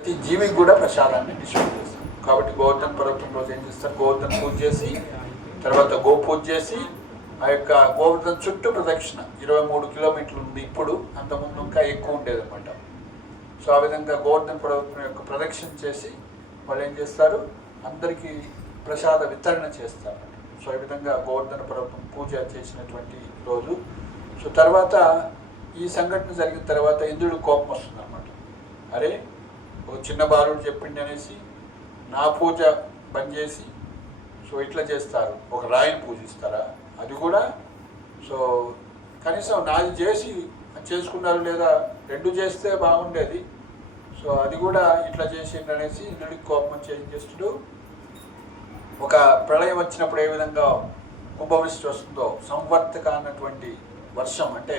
ప్రతి జీవికి కూడా ప్రసాదాన్ని డిస్ట్రిబ్యూట్ చేస్తారు. కాబట్టి గోవర్ధన పర్వతం రోజు ఏం చేస్తారు, గోవర్ధన పూజ చేసి తర్వాత గో పూజ చేసి ఆ యొక్క గోవర్ధన చుట్టూ ప్రదక్షిణ 23 కిలోమీటర్లు ఉంది ఇప్పుడు, అంతకుముందు ఇంకా ఎక్కువ ఉండేది అనమాట. సో ఆ విధంగా గోవర్ధన పర్వతం యొక్క ప్రదక్షిణ చేసి వాళ్ళు ఏం చేస్తారు, అందరికీ ప్రసాద వితరణ చేస్తారు. సో ఈ విధంగా గోవర్ధన పర్వతం పూజ చేసినటువంటి రోజు. సో తర్వాత ఈ సంఘటన జరిగిన తర్వాత ఇంద్రుడు కోపం వస్తుంది అనమాట. అరే ఒక చిన్న బాలుడు చెప్పిండి అనేసి నా పూజ బంద్ చేసి సో ఇట్లా చేస్తారు, ఒక రాయిని పూజిస్తారా, అది కూడా సో కనీసం నాది చేసి చేసుకున్నారు లేదా రెండు చేస్తే బాగుండేది, సో అది కూడా ఇట్లా చేసిండు అనేసి ఇంద్రుడికి కోపం వచ్చి ఏం చేస్తుడు, ఒక ప్రళయం వచ్చినప్పుడు ఏ విధంగా కుంభవృష్టి వస్తుందో సంవర్తక అన్నటువంటి వర్షం, అంటే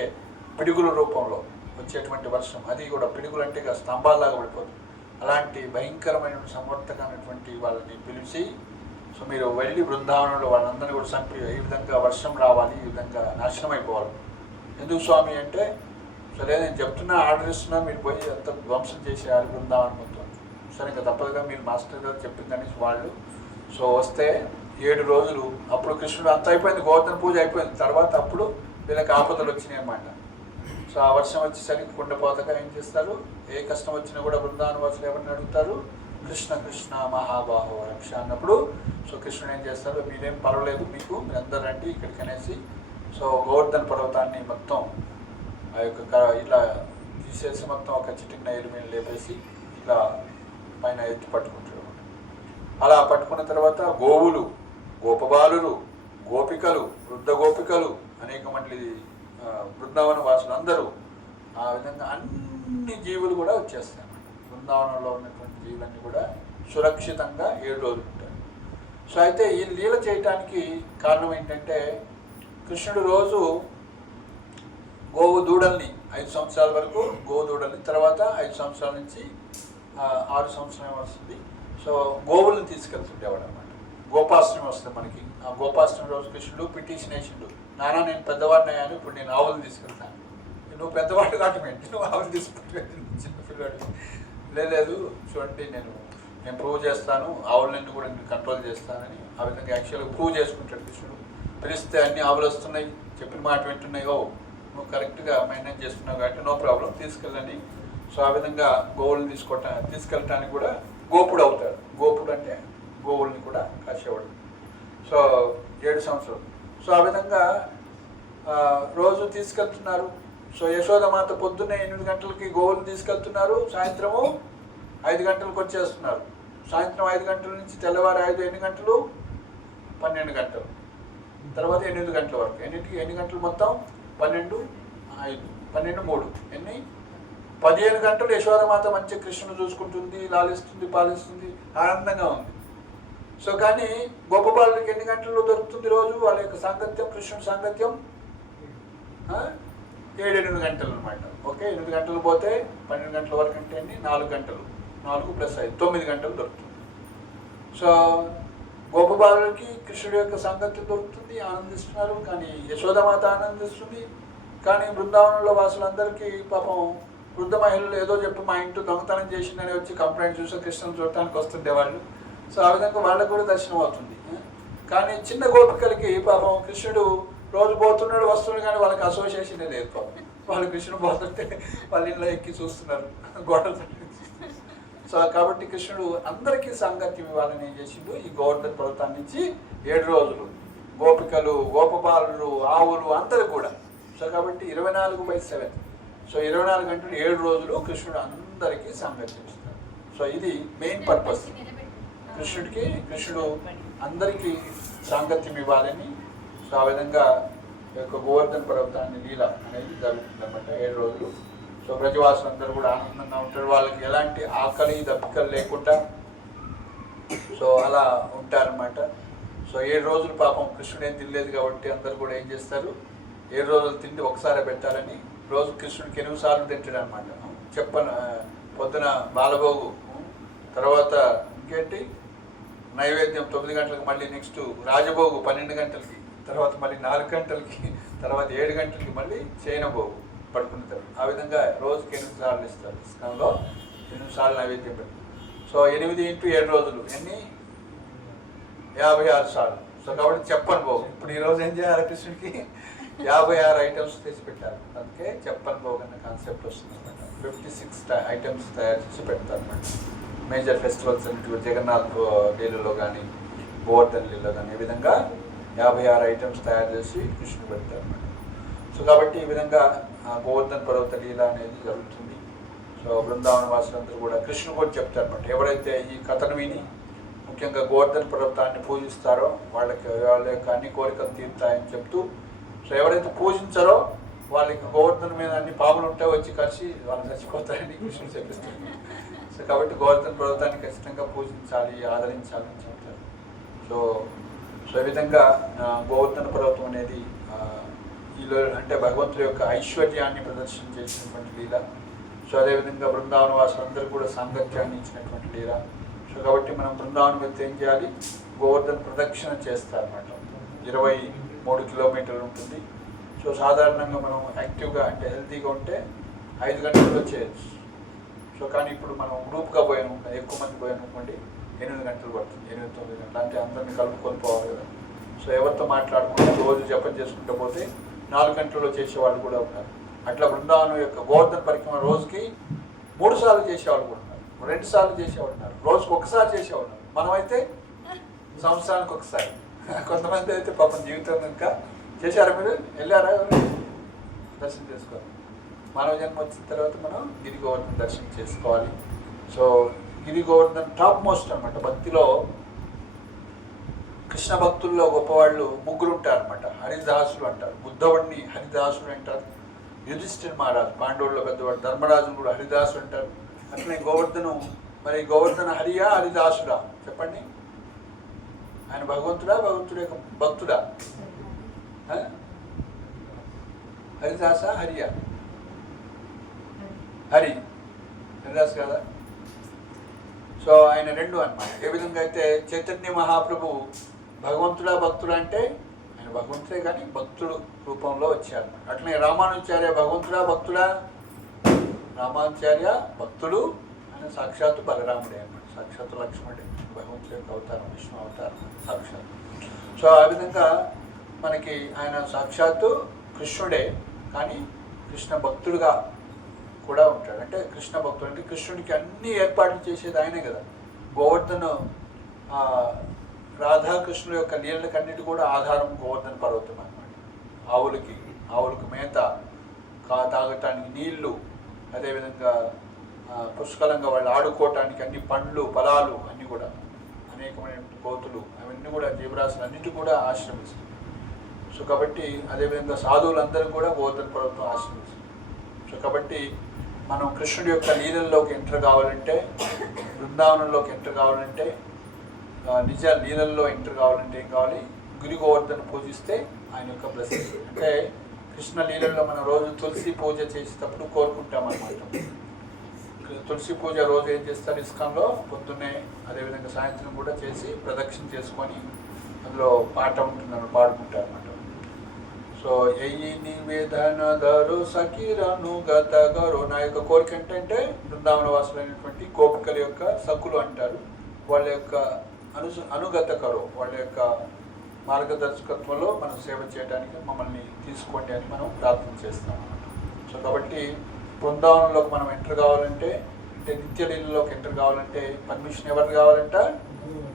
పిడుగుల రూపంలో వచ్చేటువంటి వర్షం, అది కూడా పిడుగులు అంటే ఇక స్తంభాల్లాగా పడిపోతుంది, అలాంటి భయంకరమైన సంవర్తక అనేటువంటి వాళ్ళని పిలిచి సో మీరు వెళ్ళి బృందావనంలో వాళ్ళందరినీ కూడా చంపి ఈ విధంగా వర్షం రావాలి, ఈ విధంగా నాశనం అయిపోవాలి. ఎందుకు స్వామి అంటే, సరే నేను చెప్తున్నా, ఆర్డర్ ఇస్తున్నా, మీరు పోయి అంత ధ్వంసం చేసేయాలి బృందావనం మొత్తం. సరే ఇంకా తప్పదుగా మీరు మాస్టర్ గారు చెప్పిందని వాళ్ళు సో వస్తే 7 రోజులు అప్పుడు కృష్ణుడు అంత అయిపోయింది, గోవర్ధన పూజ అయిపోయింది, తర్వాత అప్పుడు వీళ్ళకి ఆపదలు వచ్చినాయి అన్నమాట. సో ఆ వర్షం వచ్చేసరికి కుండపోతగా ఏం చేస్తారు, ఏ కష్టం వచ్చినా కూడా బృందావన వాసులు ఎవరిని అడుగుతారు, కృష్ణ కృష్ణ మహాబాహో రక్ష అన్నప్పుడు సో కృష్ణుడు ఏం చేస్తారు, మీరేం పర్వాలేదు మీకు, మీరందరూ రండి ఇక్కడికి అనేసి సో గోవర్ధన పర్వతాన్ని మొత్తం ఆ యొక్క ఇలా తీసేసి మొత్తం ఒక చిటికిన ఎలుమీని లేపేసి ఇలా పైన ఎత్తి పట్టుకుంటాడు. అలా పట్టుకున్న తర్వాత గోవులు, గోపబాలురు, గోపికలు, వృద్ధ గోపికలు, అనేక మంది బృందావన వాసులు అందరూ, ఆ విధంగా అన్ని జీవులు కూడా వచ్చేస్తాయి అన్నమాట. బృందావనంలో ఉన్నటువంటి జీవులన్నీ కూడా సురక్షితంగా 7 రోజులు ఉంటాయి. సో అయితే ఈ లీల చేయటానికి కారణం ఏంటంటే, కృష్ణుడు రోజు గోవు దూడల్ని 5 సంవత్సరాల వరకు గోవు దూడల్ని, తర్వాత 5 సంవత్సరాల నుంచి 6 సంవత్సరాలు వస్తుంది సో గోవులను తీసుకెళ్తుండేవాడు అనమాట. గోపాష్టమి వస్తుంది మనకి. ఆ గోపాష్టమి రోజు కృష్ణుడు పిటిషన్ వేసిండు, నాన్న నేను పెద్దవాడిని అయ్యాను, ఇప్పుడు నేను ఆవులు తీసుకెళ్తాను. నువ్వు పెద్దవాడు కావటమేంటి, నువ్వు ఆవులు తీసుకుంటాను, చిన్నపిల్లాడు. లేదు చూడండి, నేను ప్రూవ్ చేస్తాను, ఆవులన్నీ కూడా నేను కంట్రోల్ చేస్తానని ఆ విధంగా యాక్చువల్గా ప్రూవ్ చేసుకుంటాడు కృష్ణుడు. పిలిస్తే అన్ని ఆవులు వస్తున్నాయి, చెప్పిన మాట వింటున్నాయి, ఓ నువ్వు కరెక్ట్గా మెయింటైన్ చేస్తున్నావు కాబట్టి నో ప్రాబ్లం తీసుకెళ్ళని. సో ఆ విధంగా గోవులను తీసుకెళ్ళటానికి కూడా గోపుడు అవుతాడు. గోపుడు అంటే గోవుల్ని కూడా కాసేవాడు. సో 7 సంవత్సరాలు. సో ఆ విధంగా రోజు తీసుకెళ్తున్నారు. సో యశోదమాత పొద్దున్నే 8 గంటలకి గోవులను తీసుకెళ్తున్నారు, సాయంత్రము 5 గంటలకు వచ్చేస్తున్నారు. సాయంత్రం 5 గంటల నుంచి తెల్లవారు 8 గంటలు, 12 గంటలు, తర్వాత 8 గంటల వరకు. ఎన్ని గంటలు మొత్తం? 12, 5, 12, 3 ఎన్ని 15 గంటలు యశోదమాత మంచి కృష్ణుని చూసుకుంటుంది, లాలిస్తుంది, పాలిస్తుంది, ఆనందంగా ఉంది. సో కానీ గోపబాలుడికి ఎన్ని గంటలు దొరుకుతుంది రోజు వాళ్ళ యొక్క సాంగత్యం, కృష్ణుడి సాంగత్యం? 7-8 గంటలు అనమాట. ఓకే, 8 గంటలు పోతే 12 గంటల వరకు అంటే అన్ని 4 గంటలు, 4 + 5 9 గంటలు దొరుకుతుంది. సో గోపబాలుడికి కృష్ణుడి యొక్క సాంగత్యం దొరుకుతుంది, ఆనందిస్తున్నారు. కానీ యశోదమాత ఆనందిస్తుంది. కానీ బృందావనంలో వాసులందరికీ పాపం వృద్ధ మహిళలు ఏదో చెప్పి మా ఇంట్లో దొంగతనం చేసిందని వచ్చి కంప్లైంట్ చూసి కృష్ణుని చూడటానికి వస్తుండేవాళ్ళు. సో ఆ విధంగా వాళ్ళకు కూడా దర్శనం అవుతుంది. కానీ చిన్న గోపికలకి పాపం కృష్ణుడు రోజు పోతున్నాడు వస్తున్నాడు, కానీ వాళ్ళకి అసోసియేషన్ లేదు. పాపం వాళ్ళు కృష్ణుడు పోతుంటే వాళ్ళ ఇళ్ళ ఎక్కి చూస్తున్నారు గోడలు. సో కాబట్టి కృష్ణుడు అందరికీ సాంగత్యం ఇవ్వాలని ఏం చేసిండు, ఈ గోవర్ధన పర్వతాన్ని నుంచి 7 రోజులు గోపికలు, గోపబాలురు, ఆవులు అందరూ కూడా. సో కాబట్టి 24/7. సో 24 గంటలు 7 రోజులు కృష్ణుడు అందరికీ సాంగత్యం ఇస్తాడు. సో ఇది మెయిన్ పర్పస్ కృష్ణుడు అందరికీ సాంగత్యం ఇవ్వాలని. సో ఆ విధంగా యొక్క గోవర్ధన పర్వతాన్ని లీల అనేది జరుగుతుంది అన్నమాట 7 రోజులు. సో బ్రజవాసులందరూ కూడా ఆనందంగా ఉంటారు, వాళ్ళకి ఎలాంటి ఆకలి దప్పికలు లేకుండా సో అలా ఉంటారన్నమాట. సో 7 రోజులు పాపం కృష్ణుడు ఏం తినలేదు కాబట్టి అందరూ కూడా ఏం చేస్తారు, 7 రోజులు తిండి ఒకసారి పెట్టాలని రోజు కృష్ణుడికి 8 సార్లు తింటాడు అనమాట. పొద్దున బాలభోగు, తర్వాత ఇంకేంటి నైవేద్యం 9 గంటలకు, మళ్ళీ నెక్స్ట్ రాజభోగు 12 గంటలకి, తర్వాత మళ్ళీ 4 గంటలకి, తర్వాత 7 గంటలకి మళ్ళీ శయనభోగు పడుకుంటారు. ఆ విధంగా రోజుకి 8 సార్లు ఇస్తారు. ఇస్కాన్లో 8 సార్లు నైవేద్యం పెట్టారు. సో 8 × 7 రోజులు ఎన్ని 56 సార్లు. సో కాబట్టి చెప్పను భోగ్. ఇప్పుడు ఈరోజు ఏం చేయాలి, కృష్ణుడికి 56 ఐటమ్స్ తెచ్చి పెట్టారు. అందుకే చెప్పను భోగ్ అన్న కాన్సెప్ట్ వస్తుంది అనమాట. 56 ఐటమ్స్ తయారు చేసి పెడతారు అనమాట. మేజర్ ఫెస్టివల్స్ అన్నింటిలో జగన్నాథ్ లీలలో కానీ గోవర్ధన్ లీలలో కానీ ఈ విధంగా 56 ఐటమ్స్ తయారు చేసి కృష్ణుడు పెడతారు అనమాట. సో కాబట్టి ఈ విధంగా గోవర్ధన్ పర్వత లీల అనేది జరుగుతుంది. సో బృందావన వాసులందరూ కూడా కృష్ణుడు కూడా చెప్తారు అనమాట. ఎవరైతే ఈ కథను విని ముఖ్యంగా గోవర్ధన్ పర్వతాన్ని పూజిస్తారో వాళ్ళ యొక్క అన్ని కోరికలు తీరుతాయని చెప్తూ, సో ఎవరైతే పూజించారో వాళ్ళకి గోవర్ధన్ మీద అన్ని పాములు ఉంటే వచ్చి కలిసి వాళ్ళు చచ్చిపోతారని కృష్ణుడు చెప్పిస్తారు. సో కాబట్టి గోవర్ధన్ పర్వతాన్ని ఖచ్చితంగా పూజించాలి, ఆదరించాలని చెప్తారు. సో ఈ విధంగా గోవర్ధన పర్వతం అనేది ఈలో అంటే భగవంతుడి యొక్క ఐశ్వర్యాన్ని ప్రదర్శన చేసినటువంటి లీల. సో అదేవిధంగా బృందావన వాసులందరూ కూడా సాంగత్యాన్ని ఇచ్చినటువంటి లీల. సో కాబట్టి మనం బృందావనం వెళ్తే ఏం చేయాలి, గోవర్ధన ప్రదక్షిణ చేస్తారన్నమాట. 23 కిలోమీటర్లు ఉంటుంది. సో సాధారణంగా మనం యాక్టివ్గా అంటే హెల్తీగా ఉంటే 5 గంటల్లో చేయొచ్చు. సో కానీ ఇప్పుడు మనం గ్రూప్గా పోయాను, ఎక్కువ మంది పోయాను అనుకోండి, 8 గంటలు పడుతుంది, 8-9 గంటలు. అంటే అందరినీ కలుపుకొని పోవాలి కదా. సో ఎవరితో మాట్లాడుకుంటే రోజు జపం చేసుకుంటూ పోతే 4 గంటల్లో చేసేవాళ్ళు కూడా ఉన్నారు. అట్లా బృందావనం యొక్క గోవర్ధన పరిక్రమ రోజుకి 3 సార్లు చేసేవాళ్ళు కూడా ఉన్నారు, 2 సార్లు చేసేవాళ్ళు ఉన్నారు, రోజుకి 1 సారి చేసేవాళ్ళు ఉన్నారు. మనమైతే సంవత్సరానికి 1 సారి. కొంతమంది అయితే పాపం జీవితం ఇంకా చేశారా, మీరు వెళ్ళారా, దర్శనం చేసుకోవాలి. మానవ జన్మ వచ్చిన తర్వాత మనం గిరి గోవర్ధన దర్శనం చేసుకోవాలి. సో గిరి గోవర్ధన్ టాప్ మోస్ట్ అనమాట. భక్తిలో కృష్ణ భక్తుల్లో గొప్పవాళ్ళు 3 ఉంటారనమాట. హరిదాసులు అంటారు, బుద్ధవుడిని హరిదాసుడు అంటారు, యుధిష్ఠిర్ మహారాజు పాండవుల్లో పెద్దవాడు, ధర్మరాజును కూడా హరిదాసుడు అంటారు. అట్లనే గోవర్ధను, మరి గోవర్ధన హరియా హరిదాసుడా చెప్పండి? ఆయన భగవంతుడా, భగవంతుడి యొక్క భక్తుడా? హరిదాస హరియా? హరిదాస్ కదా. సో ఆయన 2 అన్నమాట. ఏ విధంగా అయితే చైతన్య మహాప్రభు భగవంతుడా భక్తుడా అంటే ఆయన భగవంతుడే కానీ భక్తుడు రూపంలో వచ్చారు. అట్లనే రామానుచార్య భగవంతుడా భక్తుడా? రామానుచార్య భక్తుడు, ఆయన సాక్షాత్తు బలరాముడే అన్నమాట. సాక్షాత్తు లక్ష్మణుడే, భగవంతుడి యొక్క అవతారం, విష్ణు అవతారం సాక్షాత్తు. సో ఆ విధంగా మనకి ఆయన సాక్షాత్తు కృష్ణుడే కానీ కృష్ణ భక్తుడుగా కూడా ఉంటాడు. అంటే కృష్ణ భక్తుడు అంటే కృష్ణుడికి అన్ని ఏర్పాట్లు చేసేది ఆయనే కదా. గోవర్ధన రాధాకృష్ణుల యొక్క నీళ్ళకన్నిటి కూడా ఆధారం గోవర్ధన పర్వతం అన్నమాట. ఆవులకి మేత, తాగటానికి నీళ్లు, అదేవిధంగా పుష్కలంగా వాళ్ళు ఆడుకోవటానికి అన్ని పండ్లు ఫలాలు అన్నీ కూడా, అనేకమైన కోతులు అవన్నీ కూడా జీవరాశులు అన్నిటి కూడా ఆశ్రమిస్తుంది. సో కాబట్టి అదేవిధంగా సాధువులందరూ కూడా గోవర్ధన పర్వతం ఆశ్రమిస్తుంది. సో కాబట్టి మనం కృష్ణుడి యొక్క లీలల్లోకి ఎంటర్ కావాలంటే, బృందావనంలోకి ఎంటర్ కావాలంటే, నిజ లీలల్లో ఎంటర్ కావాలంటే ఏం కావాలి? గిరి గోవర్ధన పూజిస్తే ఆయన యొక్క బ్లెస్సింగ్. అంటే కృష్ణ లీలల్లో మనం రోజు తులసి పూజ చేసేటప్పుడు కోరుకుంటాం అన్నమాట. తులసి పూజ రోజు ఏం చేస్తారు, ఇస్కాన్లో పొద్దున్నే అదేవిధంగా సాయంత్రం కూడా చేసి ప్రదక్షిణ చేసుకొని అందులో పాట ఉంటుందని పాడుకుంటారు అన్నమాట. సో ఎయ్యి నివేదన ధరు సఖీరను గత గౌరవ. నా యొక్క కోరిక ఏంటంటే బృందావన వాసులైనటువంటి గోపికల యొక్క సఖులు అంటారు, వాళ్ళ యొక్క అనుగత కరో, వాళ్ళ యొక్క మార్గదర్శకత్వంలో మనం సేవ చేయడానికి మమ్మల్ని తీసుకోండి అని మనం ప్రార్థన చేస్తాం అన్నమాట. సో కాబట్టి బృందావనంలోకి మనం ఎంటర్ కావాలంటే, అంటే నిత్యలీలలోకి ఎంటర్ కావాలంటే పర్మిషన్ ఎవరిది కావాలంట?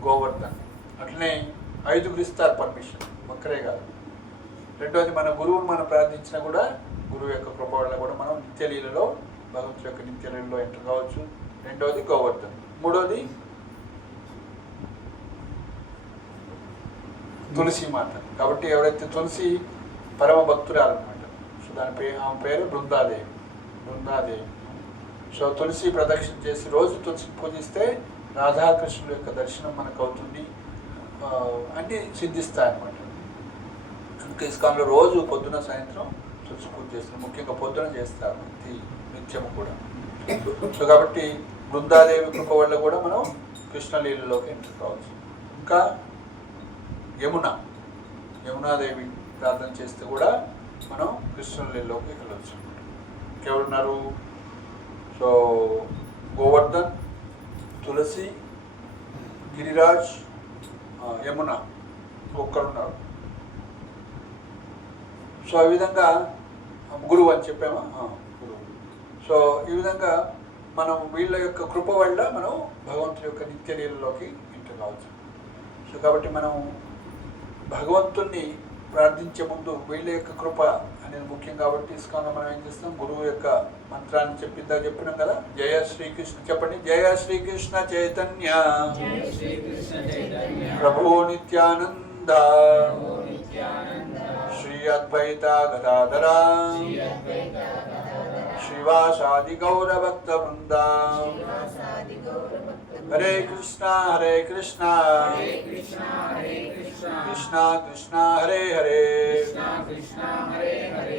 గోవర్ధన్. అట్లనే 5 ఇస్తారు పర్మిషన్, ఒక్కరే కాదు. రెండోది మన గురువుని మనం ప్రార్థించినా కూడా గురువు యొక్క కృప వల్ల కూడా మనం నిత్యలీలలో భగవంతుడి యొక్క నిత్యలీలలో ఎంటర్ కావచ్చు. రెండోది గోవర్ధన్. మూడోది తులసి మాత. కాబట్టి ఎవరైతే తులసి పరమ భక్తురాలన్నమాట. సో ఆమె పేరు బృందాదేవి. సో తులసి ప్రదక్షిణ చేసి రోజు తులసి పూజిస్తే రాధాకృష్ణుల యొక్క దర్శనం మనకు అవుతుంది, అన్నీ సిద్ధిస్తాయన్నమాట. అందుకే ఇస్కాన్లో రోజు పొద్దున సాయంత్రం తులసి పూజ చేస్తారు, ముఖ్యంగా పొద్దున చేస్తారు నిత్యము కూడా. సో కాబట్టి బృందాదేవి కృప వల్ల కూడా మనం కృష్ణలీలలోకి ఎంటర్ కావచ్చు. ఇంకా యమునాదేవి ప్రార్థన చేస్తే కూడా మనం కృష్ణలీలలోకి వెళ్ళవచ్చు. ఇంకెవరున్నారు? సో గోవర్ధన్, తులసి, గిరిరాజ్, యమున ఒక్కరున్నారు. సో ఈ విధంగా గురువు అని చెప్పామా, గురువు. సో ఈ విధంగా మనం వీళ్ళ యొక్క కృప వల్ల మనం భగవంతుడి యొక్క నిత్యలీలలోకి ఎంటర్ కావచ్చు. సో కాబట్టి మనం భగవంతుణ్ణి ప్రార్థించే ముందు వీళ్ళ యొక్క కృప అనేది ముఖ్యం. కాబట్టి ఇస్కాన్లో మనం ఏం చేస్తాం, గురువు యొక్క మంత్రాన్ని చెప్పినాం కదా. జయ శ్రీకృష్ణ చెప్పండి. జయ శ్రీకృష్ణ చైతన్య ప్రభు నిత్యానంద శ్రీ అద్వైత గదాధర శ్రీవాసాది గౌరభక్త వృంద. హరే కృష్ణ కృష్ణ కృష్ణ హరే హరే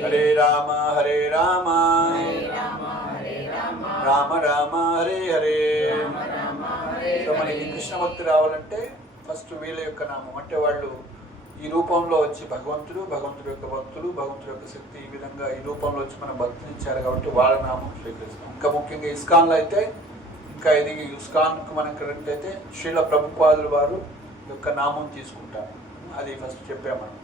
హరే రామ రామ రామ హరే హరే. సో మనకి కృష్ణ భక్తి రావాలంటే ఫస్ట్ వీళ్ళ యొక్క నామం, అంటే వాళ్ళు ఈ రూపంలో వచ్చి భగవంతుడు యొక్క భక్తులు, భగవంతుడి యొక్క శక్తి, ఈ విధంగా ఈ రూపంలో వచ్చి మన భక్తిని ఇచ్చారు కాబట్టి వాళ్ళ నామం స్వీకరిస్తాం. ఇంకా ముఖ్యంగా ఇస్కాన్లో అయితే ఇంకా ఇది ఇస్కాన్కు మనం అయితే శ్రీల ప్రభుపాదుల వారు యొక్క నామం తీసుకుంటారు. అది ఫస్ట్ చెప్పాము మనం.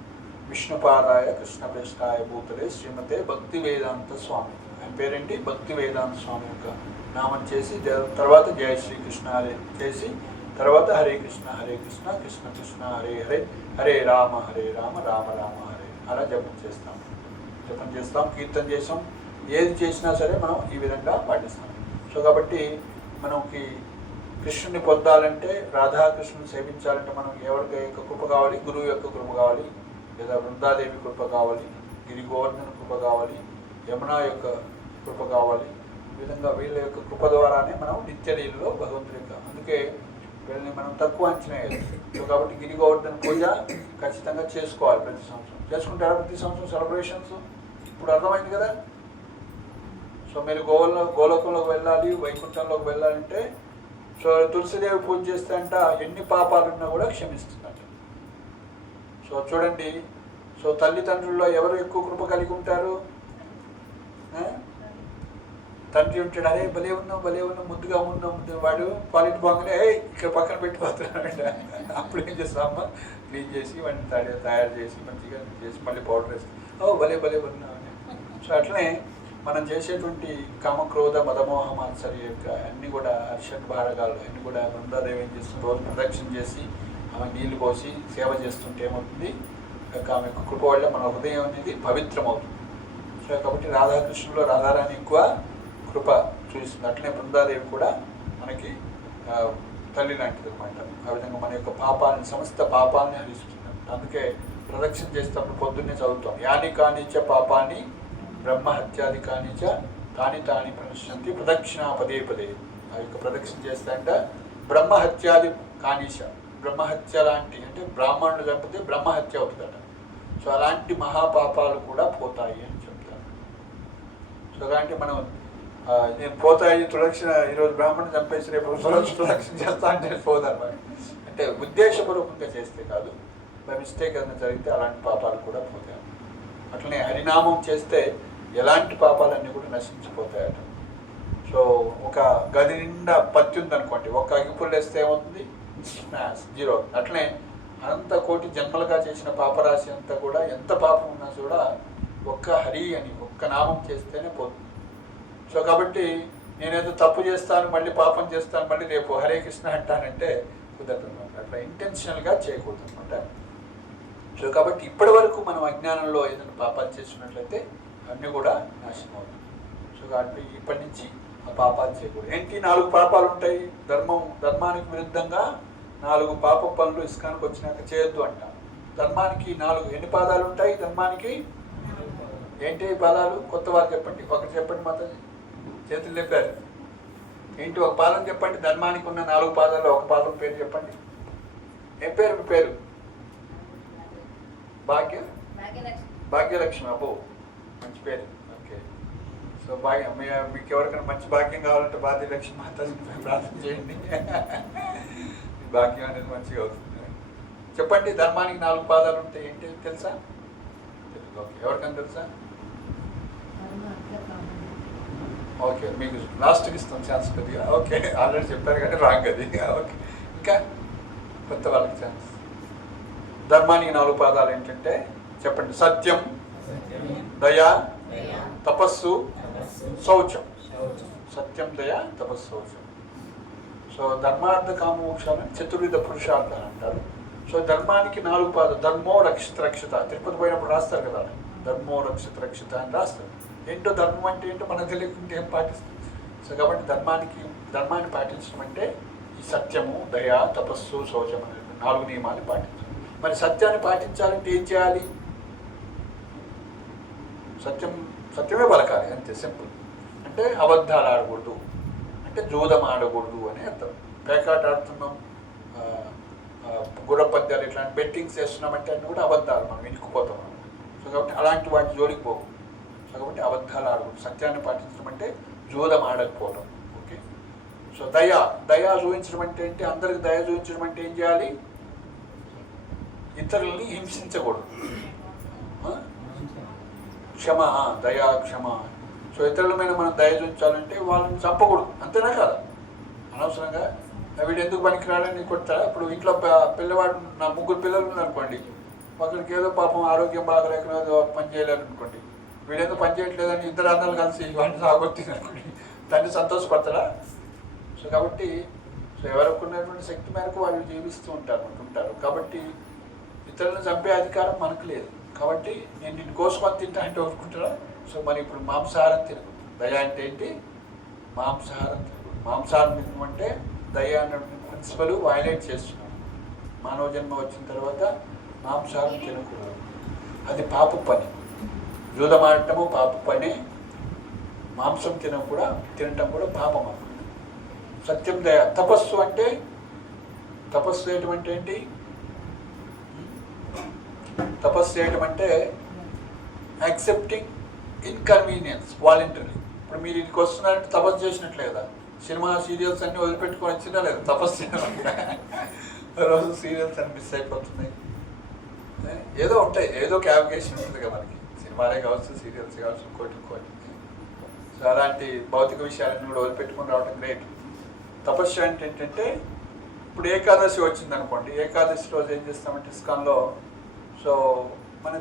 విష్ణుపాదాయ కృష్ణప్రేష్టాయ భూతలే శ్రీమతే భక్తి వేదాంత స్వామి. ఆయన పేరేంటి? భక్తి వేదాంత స్వామి యొక్క నామం చేసి తర్వాత జయ శ్రీకృష్ణ హరే చేసి తర్వాత హరే కృష్ణ కృష్ణ కృష్ణ హరే హరే హరే రామ రామ రామ హరే అలా జపం చేస్తాం, కీర్తన చేస్తాం. ఏది చేసినా సరే మనం ఈ విధంగా పాటిస్తాం. సో కాబట్టి మనకి కృష్ణుని పొందాలంటే, రాధాకృష్ణుని సేవించాలంటే మనం ఎవరికి యొక్క కృప కావాలి? గురువు యొక్క కృప కావాలి, లేదా వృందాదేవి కృప కావాలి, గిరి గోవర్ధన కృప కావాలి, యమున యొక్క కృప కావాలి. ఈ విధంగా వీళ్ళ యొక్క కృప ద్వారానే మనం నిత్యలీలలో భగవంతుడి యొక్క, అందుకే వీళ్ళని మనం తక్కువ అంచనా వేయాలి. సో కాబట్టి గిరి గోవర్ధన పూజ ఖచ్చితంగా చేసుకోవాలి. ప్రతి సంవత్సరం చేసుకుంటారా? ప్రతి సంవత్సరం సెలబ్రేషన్స్ ఇప్పుడు అర్థమైంది కదా. సో మీరు గోలోకంలోకి వెళ్ళాలి, వైకుంఠంలోకి వెళ్ళాలంటే సో తులసిదేవి పూజ చేస్తే అంట ఎన్ని పాపాలున్నా కూడా క్షమిస్తుందంట. సో చూడండి, సో తల్లిదండ్రుల్లో ఎవరు ఎక్కువ కృప కలిగి ఉంటారు? తండ్రి ఉంటాడు, అరే భలే ఉన్నాం ముద్దుగా ఉన్నాం, వాడు క్వాలిటీ బాగానే ఇక్కడ పక్కన పెట్టిపోతున్నాడు. అప్పుడు ఏం చేస్తామమ్మా, క్లీన్ చేసి వాడిని తయారు చేసి మంచిగా చేసి మళ్ళీ పౌడర్ వేసి భలే ఉన్నాం. సో అట్లనే మనం చేసేటువంటి కామక్రోధ మదమోహ మాత్సర్య యొక్క అన్నీ కూడా హర్షడ్ భారగాలు అన్నీ కూడా బృందాదేవి ఏం చేస్తుంది, రోజు ప్రదక్షిణ చేసి ఆమె నీళ్లు పోసి సేవ చేస్తుంటే ఏమవుతుంది, ఆమె యొక్క కృప వల్ల మన హృదయం అనేది పవిత్రమవుతుంది. సో కాబట్టి రాధాకృష్ణులో రాధారాణి ఎక్కువ కృప చూపిస్తుంది. అట్లనే బృందాదేవి కూడా మనకి తల్లి లాంటిది అనమాట. ఆ విధంగా మన యొక్క పాపాలని, సమస్త పాపాలని హరిస్తుంది. అందుకే ప్రదక్షిణ చేసేటప్పుడు పొద్దున్నే చదువుతాం, యాని కానిచ పాపాన్ని బ్రహ్మహత్యాది కానిచ తాని ప్రణశ్యంతి ప్రదక్షిణ పదే. ఆ యొక్క ప్రదక్షిణ చేస్తే అంటే బ్రహ్మహత్యాది కానిచ, బ్రహ్మహత్య లాంటి అంటే బ్రాహ్మణులు చంపితే బ్రహ్మహత్య అవుతుందట. సో అలాంటి మహాపాపాలు కూడా పోతాయి అని చెప్తారు. సో అలాంటి మనం నేను పోతాయి తులక్షణ, ఈరోజు బ్రాహ్మణుని చంపేసి రేపు తులక్షణ చేస్తా అంటే పోదన్నమాట. అంటే ఉద్దేశపూర్వకంగా చేస్తే కాదు, బై మిస్టేక్ ఏదైనా జరిగితే అలాంటి పాపాలు కూడా పోతాయి. అట్లనే హరినామం చేస్తే ఎలాంటి పాపాలన్నీ కూడా నశించిపోతాయట. సో ఒక గది నిండా పత్తి ఉందనుకోండి, ఒక అగ్గిపుల్లు వేస్తే ఏమవుతుంది? జీరో. అట్లనే అనంత కోటి జన్మలుగా చేసిన పాపరాశి అంతా కూడా, ఎంత పాపం ఉన్నా కూడా ఒక్క హరి అని ఒక్క నామం చేస్తేనే పోతుంది. సో కాబట్టి నేనేదో తప్పు చేస్తాను, మళ్ళీ పాపం చేస్తాను, మళ్ళీ రేపు హరే కృష్ణ అంటానంటే కుదరదు అనమాట. అట్లా ఇంటెన్షనల్గా చేయకూడదు అనమాట. సో కాబట్టి ఇప్పటి వరకు మనం అజ్ఞానంలో ఏదైనా పాపాలు చేస్తున్నట్లయితే అన్నీ కూడా నాశనం అవుతుంది. సో కాబట్టి ఇప్పటి నుంచి ఆ పాపాలు చేయకూడదు. ఏంటి 4 పాపాలు ఉంటాయి? ధర్మానికి విరుద్ధంగా 4 పాప పనులు ఇస్కానికి వచ్చినాక చేయొద్దు అంటాం. ధర్మానికి 4 ఎన్ని పాదాలు ఉంటాయి? ధర్మానికి ఏంటి పాదాలు? కొత్త వారు చెప్పండి, ఒకటి చెప్పండి. మాతాజీ చేతులు చెప్పారు. ఏంటి ఒక పాదం చెప్పండి. ధర్మానికి ఉన్న 4 పాదాలు ఒక పాదం పేరు చెప్పండి. ఏం పేరు? మీ పేరు? భాగ్యలక్ష్మి. అబ్బో, మంచి పేరు. ఓకే. సో మీకు ఎవరికైనా మంచి భాగ్యం కావాలంటే భాగ్యలక్ష్మి మాతాజీ ప్రార్థన చేయండి. భాగ్యం అనేది మంచిగా అవుతుంది. చెప్పండి, ధర్మానికి 4 పాదాలు ఉంటాయి. ఏంటి తెలుసా? ఓకే, ఎవరికైనా తెలుసా? ఓకే, మీకు లాస్ట్కి ఇస్తాం ఛాన్స్ కొద్దిగా. ఓకే, ఆల్రెడీ చెప్పారు కానీ రాంగ్ అది. ఓకే, ఇంకా కొత్త వాళ్ళకి ఛాన్స్. ధర్మానికి 4 పాదాలు ఏంటంటే చెప్పండి. సత్యం, దయ, తపస్సు, శౌచం. సత్యం, దయ, తపస్సు, శౌచం. సో ధర్మార్థ కామోక్షాలని చతుర్విధ పురుషార్థాలు అంటారు. సో ధర్మానికి 4 పాదాలు. ధర్మో రక్షిత రక్షిత, తిరుపతి పోయినప్పుడు రాస్తారు కదా, ధర్మో రక్షిత రక్షిత అని రాస్తారు. ఏంటో ధర్మం అంటే ఏంటో మనకు తెలియకుంటే ఏం పాటిస్తాం. సో కాబట్టి ధర్మాన్ని పాటించడం అంటే ఈ సత్యము, దయ, తపస్సు, శౌచం అనే 4 నియమాలు పాటించాలి. మరి సత్యాన్ని పాటించాలంటే ఏం చేయాలి? సత్యమే పలకాలి, అంతే, సింపుల్. అంటే అబద్ధాలు ఆడకూడదు, అంటే జూదం ఆడకూడదు అని అర్థం. పేకాట ఆడుతున్నాం, గుర్రపద్యాలు ఇట్లాంటి బెట్టింగ్స్ చేస్తున్నామంటే అన్నీ కూడా అబద్ధాలు, మనం ఇనుక్కుపోతాం. సో కాబట్టి అలాంటి వాటి జోలికి పోవు. సో కాబట్టి అబద్ధాలు ఆడకూడదు. సత్యాన్ని పాటించడం అంటే జూదం ఆడకపోవడం. ఓకే. సో దయ చూపించడం అంటే ఏంటి? అందరికి దయ చూపించడం అంటే ఏం చేయాలి? ఇతరులని హింసించకూడదు. క్షమ, దయా, క్షమ. సో ఇతరుల మీద మనం దయ చూపించాలంటే వాళ్ళని చంపకూడదు, అంతేనా కదా? అనవసరంగా వీడు ఎందుకు పనికిరాడని కొడతారా? ఇప్పుడు ఇంట్లో పిల్లవాడు, నా 3 పిల్లలు ఉన్నారనుకోండి, ఒకరికి ఏదో పాపం ఆరోగ్యం బాగలేక పని చేయలేరు అనుకోండి, వీడేందుకు పని చేయట్లేదని 2 అన్నలు కలిసి వాడిని సాగొట్టింది అనుకోండి, తండ్రి సంతోషపడతారా? సో కాబట్టి ఎవరికి ఉన్నటువంటి శక్తి మేరకు వాళ్ళు జీవిస్తూ ఉంటారు. కాబట్టి ఇతరులను చంపే అధికారం మనకు లేదు. కాబట్టి నేను నిన్ను కోసుకొని తింటా అంటే ఊరుకుంటారా? సో మరి ఇప్పుడు మాంసాహారం తినకూడదు. దయ అంటే ఏంటి? మాంసాహారం తినకూడదు. మాంసాహారం తినమంటే దయ అనే ప్రిన్సిపల్ వైలేట్ చేస్తున్నాం. మానవ జన్మ వచ్చిన తర్వాత మాంసాహారం తినకూడదు, అది పాప పని. జూదం ఆడటము పాప పని, మాంసం తినటం కూడా పాపం అన్నమాట. సత్యం, దయ. తపస్సు చేయటం అంటే ఏంటి? తపస్సు చేయటం అంటే యాక్సెప్టింగ్ ఇన్కన్వీనియన్స్ వాలంటరీ. ఇప్పుడు మీరు ఇంటికి వస్తున్నారంటే తపస్సు చేసినట్లే కదా. సినిమా సీరియల్స్ అన్నీ వదిలిపెట్టుకొని వచ్చినా లేదు, తపస్సు చేయడం. రోజు సీరియల్స్ అన్ని మిస్ అయిపోతున్నాయి. ఏదో ఉంటాయి, ఏదో క్యావిగేషన్ ఉంటుంది కదా మనకి. సినిమాలే కావచ్చు, సీరియల్స్ కావచ్చు, ఇంకోటి. సో అలాంటి భౌతిక విషయాలన్నీ కూడా వదిలిపెట్టుకొని రావడం గ్రేట్. తపస్సు అంటే ఏంటంటే, ఇప్పుడు ఏకాదశి వచ్చింది అనుకోండి, ఏకాదశి రోజు ఏం చేస్తామంటే ఇస్కాన్లో, సో మనం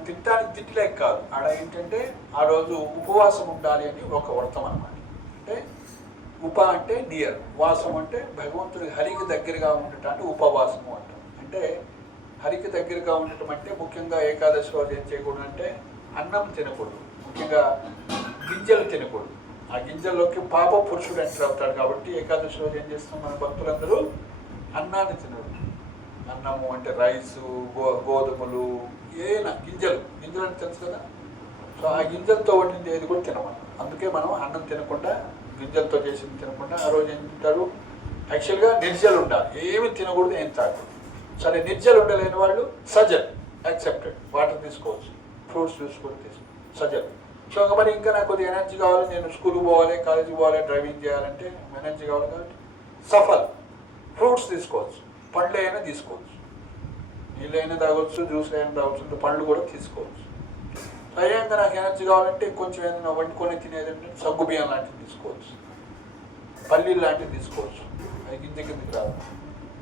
తిట్టలేక కాదు, ఆడ ఏంటంటే ఆ రోజు ఉపవాసం ఉండాలి అని ఒక వ్రతం అనమాట. అంటే అంటే నియర్, వాసం అంటే భగవంతుడి హరికి దగ్గరగా ఉండటానికి ఉపవాసము అంటాం. అంటే హరికి దగ్గరగా ఉండటం అంటే ముఖ్యంగా ఏకాదశి రోజు ఏం చేయకూడదు అంటే అన్నం తినకూడదు, ముఖ్యంగా గింజలు తినకూడదు. ఆ గింజల్లోకి పాప పురుషుడు ఎంటర్ అవుతాడు. కాబట్టి ఏకాదశి రోజు ఏం చేస్తాం, మన భక్తులందరూ అన్నాన్ని తినరు. అన్నము అంటే రైసు, గోధుమలు, ఏదైనా గింజలు అంటే తెలుసు కదా. సో ఆ గింజలతో వండింది ఏది కూడా తినమని. అందుకే మనం అన్నం తినకుండా, గింజలతో చేసింది తినకుండా ఆ రోజు ఏం తింటారు? యాక్చువల్గా నిర్జలు ఉండాలి, ఏమి తినకూడదు, ఏం తాగకూడదు. సరే, నిర్జలు ఉండలేని వాళ్ళు సజల్, యాక్సెప్టెడ్, వాటర్ తీసుకోవచ్చు, ఫ్రూట్స్ జ్యూస్ కూడా తీసుకోవచ్చు, సజల్. సో మరి ఇంకా నాకు కొద్దిగా ఎనర్జీ కావాలి, నేను స్కూల్కి పోవాలి, కాలేజీకి పోవాలి, డ్రైవింగ్ చేయాలంటే ఎనర్జీ కావాలి కాబట్టి సఫల్, ఫ్రూట్స్ తీసుకోవచ్చు, పండ్లు అయినా తీసుకోవచ్చు, నీళ్ళు అయినా తాగొచ్చు, జ్యూస్లు అయినా తాగొచ్చు, పండ్లు కూడా తీసుకోవచ్చు. అయ్యాక నాకు ఎనర్జీ కావాలంటే కొంచెం ఏదైనా వండుకొని తినేదంటే సగ్గు బియ్యం లాంటివి తీసుకోవచ్చు, పల్లీలు లాంటివి తీసుకోవచ్చు, అది గింజ కిందకి రాదు.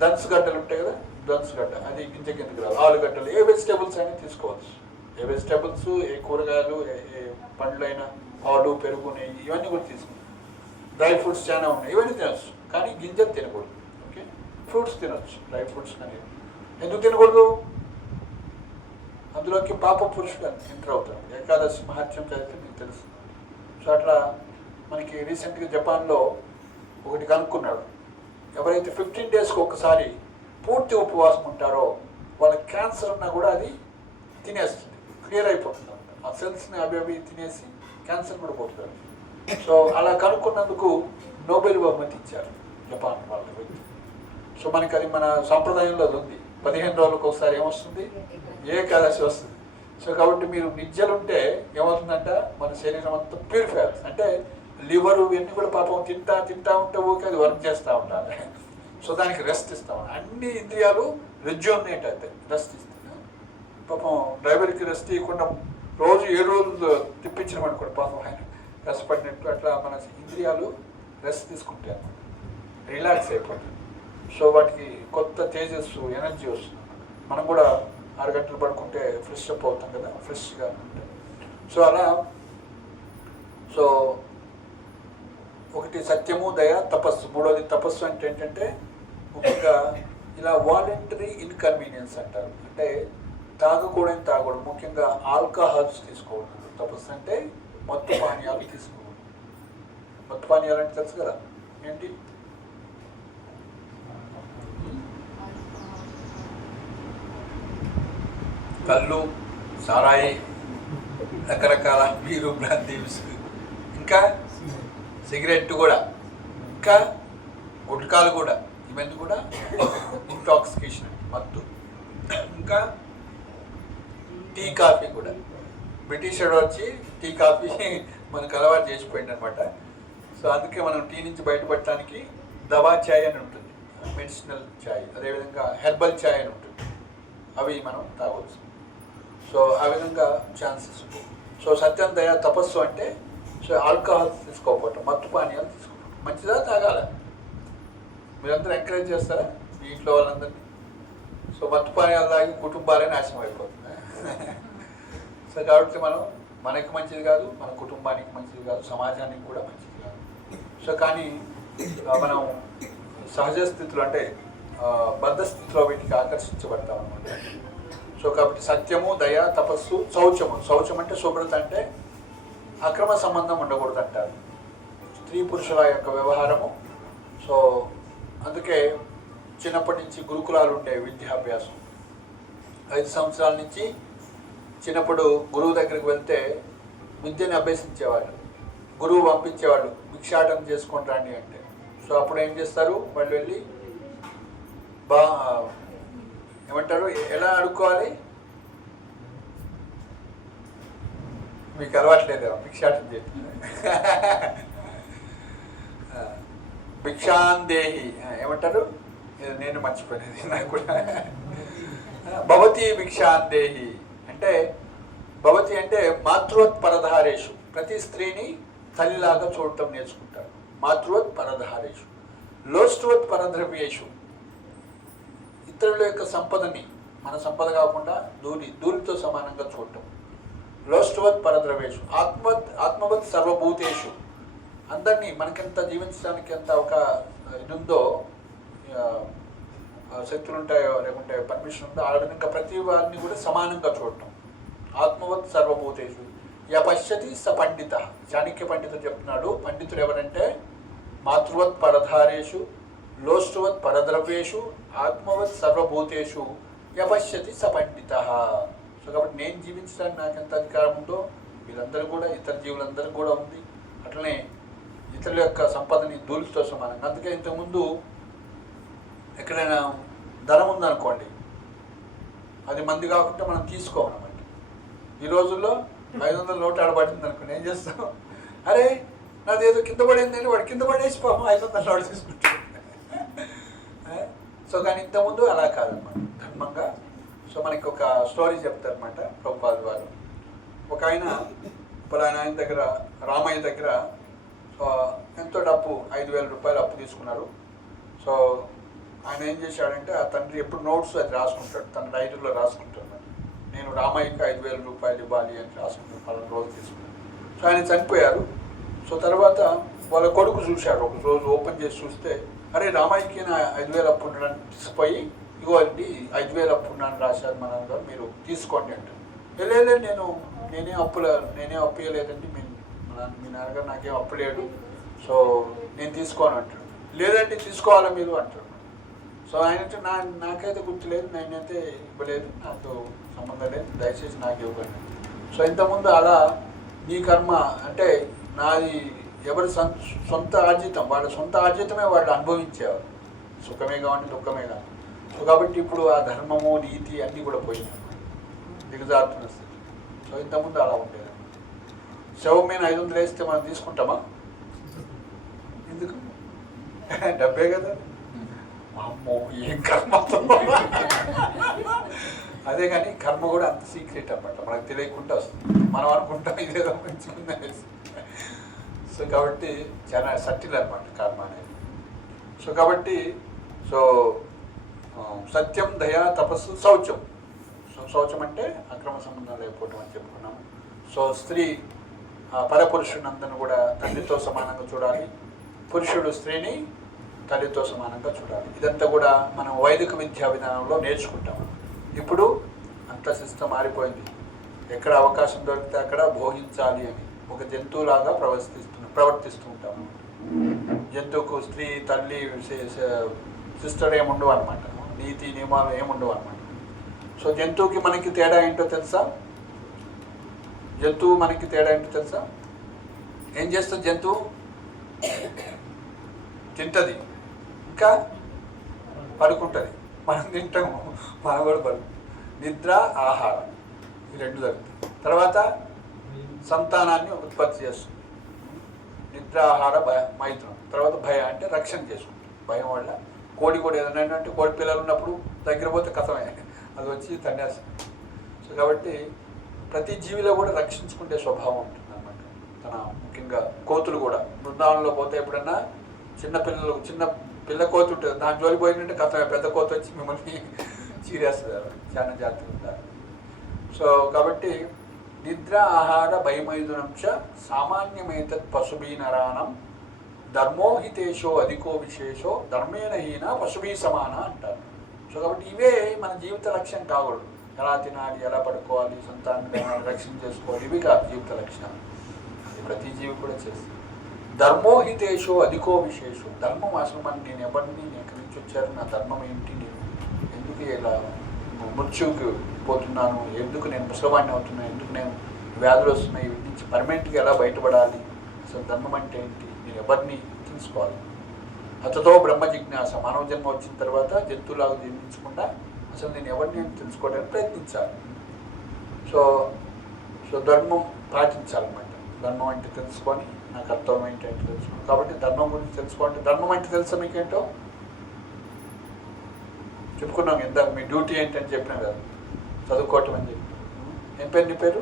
దన్సుగడ్డలు ఉంటాయి కదా, దన్సుగడ్డ, అది గింజ కిందకి రాదు. ఆలుగడ్డలు, ఏ వెజిటేబుల్స్ అయినా తీసుకోవచ్చు. ఏ వెజిటేబుల్స్, ఏ కూరగాయలు, ఏ పండ్లు అయినా, పాలు, పెరుగు, నెయ్యి, ఇవన్నీ కూడా తీసుకోవచ్చు. డ్రై ఫ్రూట్స్ చాలా ఉన్నాయి, ఇవన్నీ తినచ్చు, కానీ గింజలు తినకూడదు. ఓకే, ఫ్రూట్స్ తినచ్చు, డ్రై ఫ్రూట్స్ కానీ. ఎందుకు తినకూడదు? అందులోకి పాప పురుషుడు ఎంటర్ అవుతాడు. ఏకాదశి మహత్యం చదివితే మీకు తెలుస్తుంది. సో అట్లా మనకి రీసెంట్గా జపాన్లో ఒకటి కనుక్కున్నాడు, ఎవరైతే 15 డేస్కి ఒకసారి పూర్తి ఉపవాసం ఉంటారో వాళ్ళకి క్యాన్సర్ ఉన్నా కూడా అది తినేస్తుంది, క్లియర్ అయిపోతుంది. ఆ సెల్స్ని అవి తినేసి క్యాన్సర్ కూడా పోతుంది. సో అలా కనుక్కున్నందుకు నోబెల్ బహుమతి ఇచ్చారు జపాన్ వాళ్ళ వ్యక్తి. సో మనకి అది మన సాంప్రదాయంలో అది ఉంది. 15 రోజులకు ఒకసారి ఏమొస్తుంది? ఏకాదశి వస్తుంది. సో కాబట్టి మీరు నిజ్జలుంటే ఏమవుతుందంట, మన శరీరం అంతా ప్యూరిఫై అవుతుంది. అంటే లివరు ఇవన్నీ కూడా పాపం తింటా ఉంటే ఓకే, అది వర్క్ చేస్తూ ఉండాలి. సో దానికి రెస్ట్ ఇస్తాం. అన్ని ఇంద్రియాలు రెజ్యూమినేట్ అవుతాయి, రెస్ట్ ఇస్తాం. పాపం డ్రైవర్కి రెస్ట్ ఇవ్వకుండా రోజు 7 రోజులు తిప్పించడం అనుకోండి, పాపం ఆయన కష్టపడినట్టు అట్లా మన ఇంద్రియాలు రెస్ట్ తీసుకుంటాయి అన్నమాట, రిలాక్స్ అయిపోతాయి. సో వాటికి కొత్త తేజస్సు ఎనర్జీ వస్తుంది. మనం కూడా 6 గంటలు పడుకుంటే ఫ్రెష్ అప్ అవుతాం కదా, ఫ్రెష్గా ఉంటుంది. సో అలా సో ఒకటి సత్యము, దయ, తపస్సు. మూడోది తపస్సు అంటే ఏంటంటే ముఖ్యంగా ఇలా వాలంటరీ ఇన్కన్వీనియన్స్ అంటారు. అంటే తాగకూడదు, ముఖ్యంగా ఆల్కహాల్స్ తీసుకోకూడదు. తపస్సు అంటే మత్తు పానీయాలు తీసుకోకూడదు. మత్తు పానీయాలు అంటే తెలుసు కదా ఏంటి? కళ్ళు, సారాయి, రకరకాల బీరు, బ్రాందీ, ఇంకా సిగరెట్ కూడా, ఇంకా గుట్కాలు కూడా, ఇవన్నీ కూడా ఇంటాక్సికేషన్, మత్తు. ఇంకా టీ, కాఫీ కూడా. బ్రిటిష్ వచ్చి టీ, కాఫీ మనకు అలవాటు చేసిపోయింది అనమాట. సో అందుకే మనం టీ నుంచి బయటపడటానికి దవా ఛాయ్ అని ఉంటుంది, మెడిసినల్ ఛాయ్. అదేవిధంగా హెర్బల్ ఛాయ్ అని ఉంటుంది, అవి మనం తాగవచ్చు. సో ఆ విధంగా ఛాన్సెస్ ఉంటాయి. సో సత్యం, దయ, తపస్సు అంటే సో ఆల్కహాల్ తీసుకోకపోవటం, మత్తు పానీయాలు తీసుకోవటం. మంచిదా, తాగాల? మీరందరూ ఎంకరేజ్ చేస్తారా మీ ఇంట్లో వాళ్ళందరినీ? సో మత్తు పానీయాలు తాగి కుటుంబాలే నాశనం అయిపోతుంది. సో కాబట్టి మనకి మంచిది కాదు, మన కుటుంబానికి మంచిది కాదు, సమాజానికి కూడా మంచిది కాదు. సో కానీ మనం సహజ స్థితిలో అంటే బద్ధ స్థితిలో వీటికి ఆకర్షించబడతాం అన్నమాట. సో కాబట్టి సత్యము, దయ, తపస్సు, శౌచము. శౌచం అంటే శుభ్రత, అంటే అక్రమ సంబంధం ఉండకూడదు అంటారు, స్త్రీ పురుషుల యొక్క వ్యవహారము. సో అందుకే చిన్నప్పటి నుంచి గురుకులాలు ఉండే విద్యాభ్యాసం. 5 సంవత్సరాల నుంచి చిన్నప్పుడు గురువు దగ్గరికి వెళ్తే విద్యను అభ్యసించేవాళ్ళు, గురువు పంపించేవాళ్ళు భిక్షాటన చేసుకొని రండి అంటే. సో అప్పుడు ఏం చేస్తారు, వాళ్ళు వెళ్ళి ఏమంటారు, ఎలా అడుక్కోవాలి? మీకు అలవాట్లేదేమో భిక్షాటన చేసి. భిక్షాందేహి ఏమంటారు, నేను మర్చిపోయినది నాకు కూడా. భవతి భిక్షాందేహి అంటే, భవతి అంటే మాతృవత్పరధారేషు, ప్రతి స్త్రీని తల్లిలాగా చూడటం నేర్చుకుంటారు. మాతృవత్పరధారేషు. లోష్ట్వత్పరద్రవ్యేషు, ఇతరుల యొక్క సంపదని మన సంపద కాకుండా ధూళితో సమానంగా చూడటం. లోష్ట్వత్పరద్రవ్యేషు. ఆత్మవత్ సర్వభూతేషు, అందరినీ మనకెంత జీవించడానికి ఎంత ఒక ఇది ఉందో, శక్తులు ఉంటాయో లేకుంటే పర్మిషన్ ఉందో, ఆ విధంగా ప్రతి వారిని కూడా సమానంగా చూడటం. ఆత్మవత్ సర్వభూతేషు యపశ్యతి స పండిత. చాణక్య పండితుడు చెప్తున్నాడు, పండితుడు ఎవరంటే మాతృవత్ పరధారేషు, లోష్ట్వత్ పరద్రవ్యేషు, ఆత్మవత్ సర్వభూతేషు యపశ్యతి స పండిత. సో కాబట్టి నేను జీవించడానికి నాకు ఎంత అధికారం ఉందో వీళ్ళందరూ కూడా, ఇతర జీవులందరూ కూడా ఉంది. అట్లనే ఇతరుల యొక్క సంపదని ధూళితో సమానంగా. అందుకే ఇంతకుముందు ఎక్కడైనా ధనం ఉందనుకోండి, అది మంది కాకుండా మనం తీసుకోమన్నమాట. ఈ రోజుల్లో 500 నోటు ఆడబడింది అనుకోండి, ఏం చేస్తాం, అరే నాది ఏదో కింద పడిందని వాడు కింద పడేసి పాపం 500 నోటు తీసుకుంటాడు. సో కానీ ఇంతకుముందు అలా కాదనమాట, ధర్మంగా. సో మనకి ఒక స్టోరీ చెప్తారనమాట ప్రభుపాద వారు. ఒక ఆయన ఆయన దగ్గర, రామయ్య దగ్గర ఎంతో డబ్బు 5,000 రూపాయలు అప్పు తీసుకున్నారు. సో ఆయన ఏం చేశాడంటే, ఆ తండ్రి ఎప్పుడు నోట్స్ అది రాసుకుంటాడు, తన డైరీలో రాసుకుంటాడు, నేను రామయ్యకి 5,000 రూపాయలు ఇవ్వాలి అని రాసుకుంటాను, 10 రోజులు తీసుకున్నాను. సో ఆయన చనిపోయారు. సో తర్వాత వాళ్ళ కొడుకు చూశాడు, ఒక రోజు ఓపెన్ చేసి చూస్తే, అరే రామయ్యకి నా 5,000 అప్పు ఉండడానికి తీసుకుపోయి, ఇగో అండి 5,000 అప్పు ఉన్నాను రాశారు మా నాన్నగారు, మీరు తీసుకోండి అంటే. లేదు నేనేం అప్పు ఇవ్వలేదండి, మీ నాన్నగారు నాకేం అప్పు లేడు, సో నేను తీసుకోను అంటాడు. లేదండి తీసుకోవాలా మీరు అంటాడు. సో ఆయన నాకైతే గుర్తులేదు, నేనైతే ఇవ్వలేదు, నాకు సంబంధం లేదు, దయచేసి నాకు ఇవ్వకండి. సో ఇంతకుముందు అలా నీ కర్మ అంటే నాది, ఎవరి సొంత ఆర్జితం, వాళ్ళ సొంత ఆర్జితమే వాళ్ళు అనుభవించేవారు, సుఖమే కావండి దుఃఖమే కాదు. సో కాబట్టి ఇప్పుడు ఆ ధర్మము, నీతి అన్నీ కూడా పోయినాయి, దిగజారుతున్న స్థితి. సో ఇంతకుముందు అలా ఉండేది. శవం మీద 500 వేస్తే మనం తీసుకుంటామా? ఎందుకు? డబ్బే కదా. అమ్మో ఏం కర్మ. అదే కానీ కర్మ కూడా అంత సీక్రెట్ అన్నమాట, మనకు తెలియకుండా వస్తుంది. మనం అనుకుంటాం ఇదేదో మంచిగా. సో కాబట్టి చాలా సటిల్ అనమాట కర్మ అనేది. సో కాబట్టి సో సత్యం, దయ, తపస్సు, శౌచం. సో శౌచం అంటే అక్రమ సంబంధం లేకపోవటం అని చెప్పుకున్నాము. సో స్త్రీ పరపురుషునందరూ కూడా తండ్రితో సమానంగా చూడాలి, పురుషుడు స్త్రీని తల్లితో సమానంగా చూడాలి. ఇదంతా కూడా మనం వైదిక విద్యా విధానంలో నేర్చుకుంటాము. ఇప్పుడు అంత సిస్టమ్ మారిపోయింది. ఎక్కడ అవకాశం దొరికితే అక్కడ భోగించాలి అని ఒక జంతువులాగా ప్రవర్తిస్తూ ఉంటాము. జంతువుకు స్త్రీ, తల్లి, సిస్టర్ ఏముండవు అనమాట, నీతి నియమాలు ఏముండవు అనమాట. సో జంతువుకి మనకి తేడా ఏంటో తెలుసా? జంతువు మనకి తేడా ఏంటో తెలుసా? ఏం చేస్తుంది జంతువు? తింటుంది, ఇంకా పడుకుంటుంది. మనం తింటాము, మనం కూడా పడుకుంటాం. నిద్ర, ఆహారం, ఈ రెండు జరుగుతుంది. తర్వాత సంతానాన్ని ఉత్పత్తి చేస్తుంది. నిద్ర, ఆహార, మైత్రం. తర్వాత భయం అంటే రక్షణ చేసుకుంటుంది. భయం వల్ల కోడి కూడా ఏదైనా అంటే కోడి పిల్లలు ఉన్నప్పుడు దగ్గర పోతే కథమే, అది వచ్చి తన్నేస్తుంది. సో కాబట్టి ప్రతి జీవిలో కూడా రక్షించుకునే స్వభావం ఉంటుంది అన్నమాట. తన ముఖ్యంగా కోతులు కూడా బృందావనంలో పోతే ఎప్పుడన్నా చిన్న పిల్ల కోతి ఉంటుంది, దాని జోలి పోయిందంటే కథమే, పెద్ద కోతి వచ్చి మిమ్మల్ని చీరేస్తుంది. చాలా జాగ్రత్తగా ఉంటారు. సో కాబట్టి నిద్ర, ఆహార, భయమైదునంశ సామాన్యమైతత్ పశుభీ నరానం ధర్మోహితేశో అధికో విశేషో ధర్మేణ హీన పశుభీ సమాన అంటారు. సో కాబట్టి ఇవే మన జీవిత లక్ష్యం కాకూడదు. ఎలా తినాలి, ఎలా పడుకోవాలి, సంతానాన్ని రక్షణ చేసుకోవాలి, ఇవి కాదు జీవిత లక్ష్యం. అది ప్రతి జీవి కూడా చేస్తుంది. ధర్మోహితేశో అధికో విశేషో. ధర్మం అసలు మన నేను ఎవరిని, నేను ఎక్కడి నుంచి వచ్చారు, నా ధర్మం ఏంటి, నేను ఎందుకు ఇలా మృత్యువుకి పోతున్నాను, ఎందుకు నేను ముసలివాడిని అవుతున్నాను, ఎందుకు నేను వ్యాధులు వస్తున్నాయి, వీటి నుంచి పర్మనెంట్గా ఎలా బయటపడాలి, అసలు ధర్మం అంటే ఏంటి, నేను ఎవరిని తెలుసుకోవాలి. అతతో బ్రహ్మ జిజ్ఞాస. మానవ జన్మ వచ్చిన తర్వాత జంతువులాగా జన్మించకుండా అసలు నేను ఎవరిని తెలుసుకోవడానికి ప్రయత్నించాలి. సో సో ధర్మం పాటించాలన్నమాట. ధర్మం అంటే తెలుసుకొని నా కర్తవ్యం ఏంటంటే తెలుసుకోండి. కాబట్టి ధర్మం గురించి తెలుసుకోండి. ధర్మం అంటే తెలుసా మీకేంటో చెప్పుకున్నాం ఇందాక. మీ డ్యూటీ ఏంటని చెప్పినా కదా, చదువుకోవటం అని చెప్పి. ఏం పేరు నీ పేరు?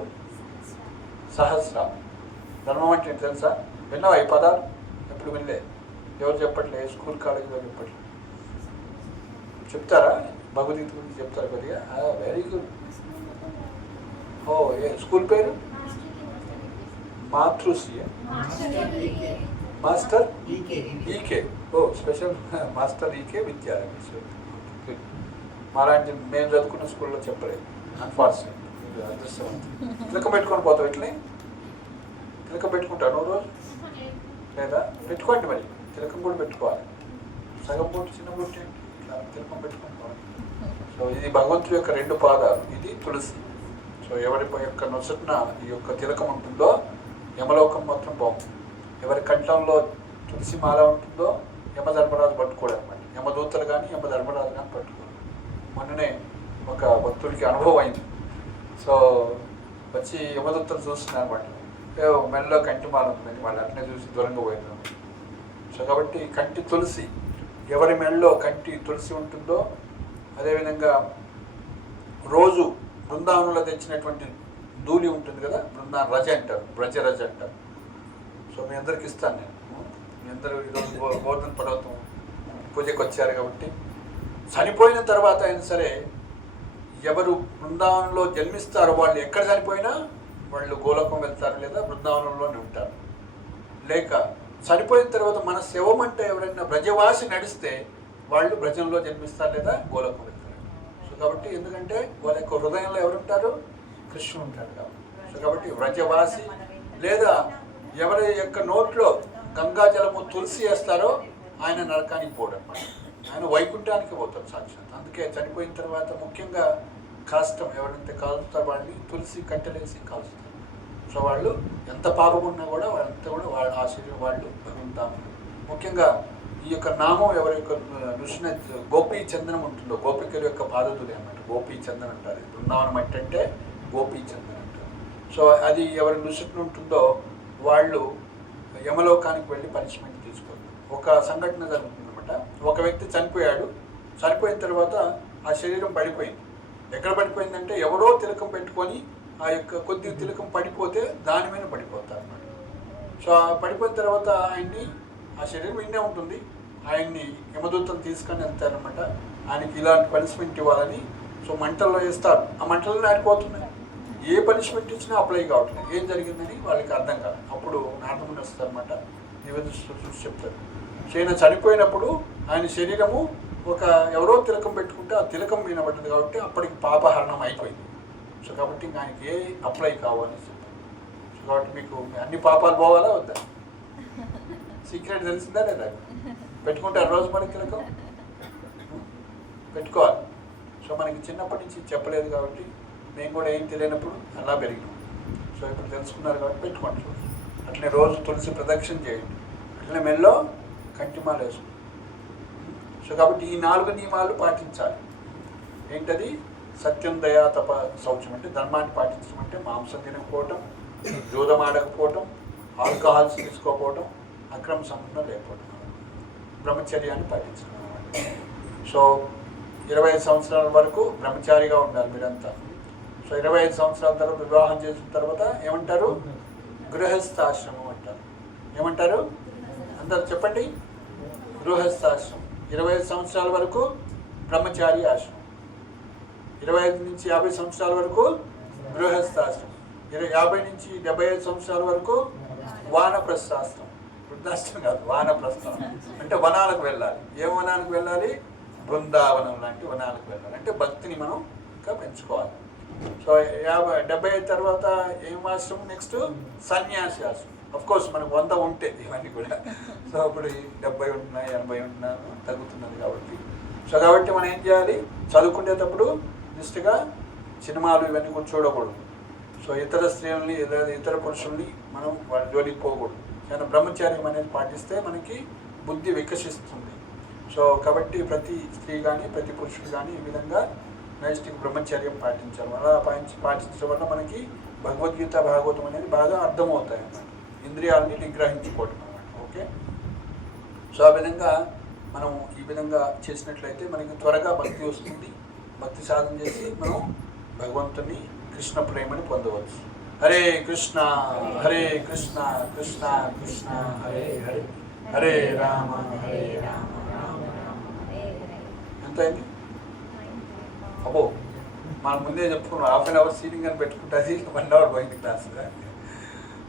సహస్ర. ధర్మం అంటే ఏంటి తెలుసా? విన్నావా ఈ పదాలు? ఎప్పుడు వినలే? ఎవరు చెప్పట్లే? స్కూల్ కాలేజీలో చెప్పట్లే. చెప్తారా? భగవద్గీత గురించి చెప్తారా కొద్దిగా? Very good. ఓ ఏ స్కూల్ పేరు? మాతృశ్రీ. మాస్టర్ ఈకే. ఓ స్పెషల్ మాస్టర్ ఈకే విద్యాలయం. మాలాంటి మేము చదువుకున్న స్కూల్లో చెప్పలేదు, అన్ఫార్చునేట్. అదృష్టవంతం. తిలకం పెట్టుకొని పోతావు ఇట్లే? తిలకం పెట్టుకుంటాను నువ్వు రోజు లేదా? పెట్టుకోండి, మరి తిలకం కూడా పెట్టుకోవాలి. సగం బొట్టు, చిన్న బొట్టు ఏంటి, ఇట్లా తిలకం పెట్టుకొని పోవాలి. సో ఇది భగవంతుడి యొక్క రెండు పాదాలు, ఇది తులసి. సో ఎవరి యొక్క నొసటిన ఈ యొక్క తిలకం ఉంటుందో యమలోకం మాత్రం బాగుంటుంది. ఎవరి కంఠంలో తులసి మాల ఉంటుందో యమధర్మరాజు పట్టుకోడు అనమాట. యమదూతలు కానీ యమధర్మరాజు కానీ పట్టుకోడు. మొన్ననే ఒక భక్తుడికి అనుభవం అయింది. సో వచ్చి యమదూతలు చూస్తున్నారు అనమాట. మెల్లో కంటి మాల ఉందని వాళ్ళు అట్నే చూసి దూరంగా పోయినారు. సో కాబట్టి కంటి తులసి, ఎవరి మెళ్ళలో కంటి తులసి ఉంటుందో, అదేవిధంగా రోజు బృందావనంలో తెచ్చినటువంటి ధూళి ఉంటుంది కదా, బృందావన రజ అంటారు, బ్రజరజ అంటారు. సో మీ అందరికి ఇస్తాను నేను. మీ అందరూ ఈరోజు గోవర్ధన పర్వతం పూజకు వచ్చారు కాబట్టి, చనిపోయిన తర్వాత అయినా సరే ఎవరు బృందావనంలో జన్మిస్తారో వాళ్ళు ఎక్కడ చనిపోయినా వాళ్ళు గోలోకం వెళ్తారు లేదా బృందావనంలోనే ఉంటారు. లేక చనిపోయిన తర్వాత మన శవమంటే ఎవరైనా బ్రజవాసి నడిస్తే వాళ్ళు బ్రజంలో జన్మిస్తారు లేదా గోలోకం వెళ్తారు. సో కాబట్టి ఎందుకంటే వాళ్ళ యొక్క హృదయంలో ఎవరుంటారు? కృష్ణుడు ఉంటారు కాబట్టి. సో కాబట్టి వ్రజవాసి లేదా ఎవరి యొక్క నోట్లో గంగాజలము తులసి వేస్తారో ఆయన నరకానికి పోవడం అన్నమాట. ఆయన వైకుంఠానికి పోతారు సాక్షాత్. అందుకే చనిపోయిన తర్వాత ముఖ్యంగా కాష్టం ఎవరైతే కాలుస్తారో వాళ్ళని తులసి కట్టెలేసి కాలుస్తారు. సో వాళ్ళు ఎంత పాపం ఉన్నా కూడా వాళ్ళంతా కూడా వాళ్ళ ఆశీర్వాదం వాళ్ళు భగవంతాము. ముఖ్యంగా ఈ యొక్క నామం ఎవరి యొక్క నృష్ణ గోపీ చందనం ఉంటుందో, గోపికల యొక్క పాదదులే అన్నమాట. గోపీ చందనం అంటారు. బృందావనం అంటే గోపీ చందనం అంటారు. సో అది ఎవరి నృష్ణ ఉంటుందో వాళ్ళు యమలోకానికి వెళ్ళి పనిష్మెంట్ తీసుకోరు. ఒక సంఘటన జరుగుతుందన్నమాట. ఒక వ్యక్తి చనిపోయాడు. చనిపోయిన తర్వాత ఆ శరీరం పడిపోయింది. ఎక్కడ పడిపోయిందంటే ఎవరో తిలకం పెట్టుకొని ఆ యొక్క కొద్ది తిలకం పడిపోతే దాని మీద పడిపోతారు అన్నమాట. సో ఆ పడిపోయిన తర్వాత ఆయన్ని, ఆ శరీరం ఇన్నే ఉంటుంది, ఆయన్ని యమదూతలు తీసుకొని వెళ్తారనమాట. ఆయనకి ఇలాంటి పనిష్మెంట్ ఇవ్వాలని. సో మంటల్లో వేస్తారు, ఆ మంటల్లో ఆడిపోతున్నాయి. ఏ పనిష్మెంట్ ఇచ్చినా అప్లై కావట్లేదు. ఏం జరిగిందని వాళ్ళకి అర్థం కాదు. అప్పుడు నారదముని వస్తారనమాట, నివేదిస్తూ చూసి చెప్తారు. సో ఈయన చనిపోయినప్పుడు ఆయన శరీరము ఒక ఎవరో తిలకం పెట్టుకుంటే ఆ తిలకం మీద పడ్డది కాబట్టి అప్పటికి పాపహరణం అయిపోయింది. సో కాబట్టి ఇంకా ఆయనకి ఏ అప్లై కావాలని చెప్తారు. సో కాబట్టి మీకు అన్ని పాపాలు పోవాలా వద్దా? సీక్రెట్ తెలిసిందా లేదా? పెట్టుకుంటారు రోజు మనకి తిలకం పెట్టుకోవాలి. సో మనకి చిన్నప్పటి నుంచి చెప్పలేదు కాబట్టి మేము కూడా ఏం తెలియనప్పుడు అలా పెరిగినాం. సో ఇప్పుడు తెలుసుకున్నారు కాబట్టి పెట్టుకోండి. అట్లనే రోజు తులసి ప్రదక్షిణ చేయండి, అట్లనే మెల్లో కంటిమాల వేసుకోండి. సో కాబట్టి ఈ 4 నియమాలు పాటించాలి. ఏంటది? సత్యం, దయా, తప, శౌచం. అంటే ధర్మాన్ని పాటించడం అంటే మాంసం తినకపోవటం, జూదం ఆడకపోవటం, ఆల్కహాల్స్ తీసుకోకపోవటం, అక్రమ సంబంధం లేకపోవటం, బ్రహ్మచర్యాన్ని పాటించడం అన్నమాట. సో 25 సంవత్సరాల వరకు బ్రహ్మచారిగా ఉండాలి మీరంతా. సో 25 సంవత్సరాల తర్వాత వివాహం చేసిన తర్వాత ఏమంటారు? గృహస్థాశ్రమం అంటారు. ఏమంటారు? అందరు చెప్పండి. గృహస్థాశ్రమం. 25 సంవత్సరాల వరకు బ్రహ్మచారి ఆశ్రమం, 25 నుంచి 50 సంవత్సరాల వరకు గృహస్థాశ్రమం, 50 నుంచి 75 సంవత్సరాల వరకు వానప్రస్థాశ్రమం. వృద్ధాశ్రమం కాదు, వానప్రస్థం. అంటే వనాలకు వెళ్ళాలి. ఏ వనానికి వెళ్ళాలి? బృందావనం లాంటి వనాలకు వెళ్ళాలి. అంటే భక్తిని మనం ఇంకా పెంచుకోవాలి. సో 75 తర్వాత ఏం ఆశ్రమం? నెక్స్ట్ సన్యాసి ఆశ్రమం. కోర్స్ మనకు 100 ఉంటే ఇవన్నీ కూడా. సో అప్పుడు 70 ఉంటున్నా, 80 ఉంటున్నా తగ్గుతున్నది కాబట్టి. సో కాబట్టి మనం ఏం చేయాలి? చదువుకునేటప్పుడు నిష్ఠగా సినిమాలు ఇవన్నీ కూడా చూడకూడదు. సో ఇతర స్త్రీలని, ఇతర పురుషుల్ని మనం వాళ్ళ జోలికి పోకూడదు. కానీ బ్రహ్మచర్యం అనేది పాటిస్తే మనకి బుద్ధి వికసిస్తుంది. సో కాబట్టి ప్రతి స్త్రీ కానీ ప్రతి పురుషుడు కానీ ఈ విధంగా నైష్టిక బ్రహ్మచర్యం పాటించాలి. అలా పాటించడం వల్ల మనకి భగవద్గీత, భాగవతం అనేది బాగా అర్థమవుతాయి అన్నమాట. ఇంద్రియాలని నిగ్రహించుకోవటం అన్నమాట. ఓకే. సో ఆ విధంగా మనం ఈ విధంగా చేసినట్లయితే మనకి త్వరగా భక్తి వస్తుంది. భక్తి సాధన చేసి మనం భగవంతుని కృష్ణ ప్రేమని పొందవచ్చు. హరే కృష్ణ హరే కృష్ణ కృష్ణ కృష్ణ హరే హరే, హరే రామ హరే రామ రామ రామ హరే హరే. ఎంత అయింది? అబ్బో, మనం ముందే చెప్పుకున్నాం. ½ గంట సీలింగ్ అని పెట్టుకుంటుంది, 1 అవర్ పోయింది క్లాస్.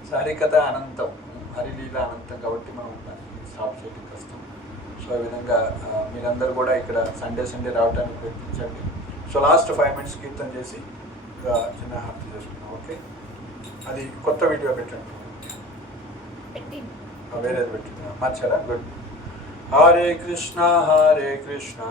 సో హరికథ అనంతం, హరిలీల అనంతం కాబట్టి మనం స్టాప్ చేయడం కష్టం. సో ఈ విధంగా మీరందరూ కూడా ఇక్కడ సండే రావడానికి ప్రయత్నించండి. సో లాస్ట్ 5 minutes కీర్తన చేసి ఇంకా చిన్న హారతి చేసుకున్నాం. ఓకే. అది కొత్త వీడియో పెట్టండి, వేరేది పెట్టుకున్నాం. మార్చారా? గుడ్. హరే కృష్ణ